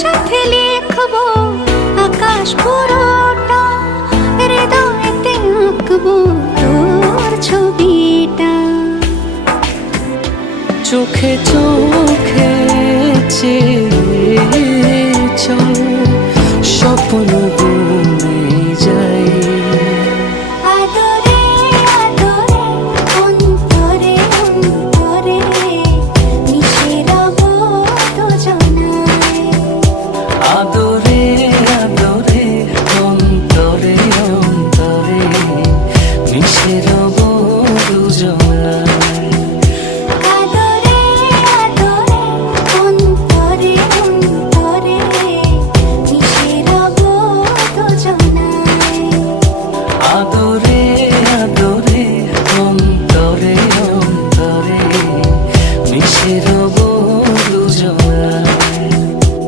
সাথে লিখবো আকাশ পুরোটা, হৃদয়েতে আঁকবো তোর ছবিটা। চোখে চোখে চেয়ে চল স্বপ্ন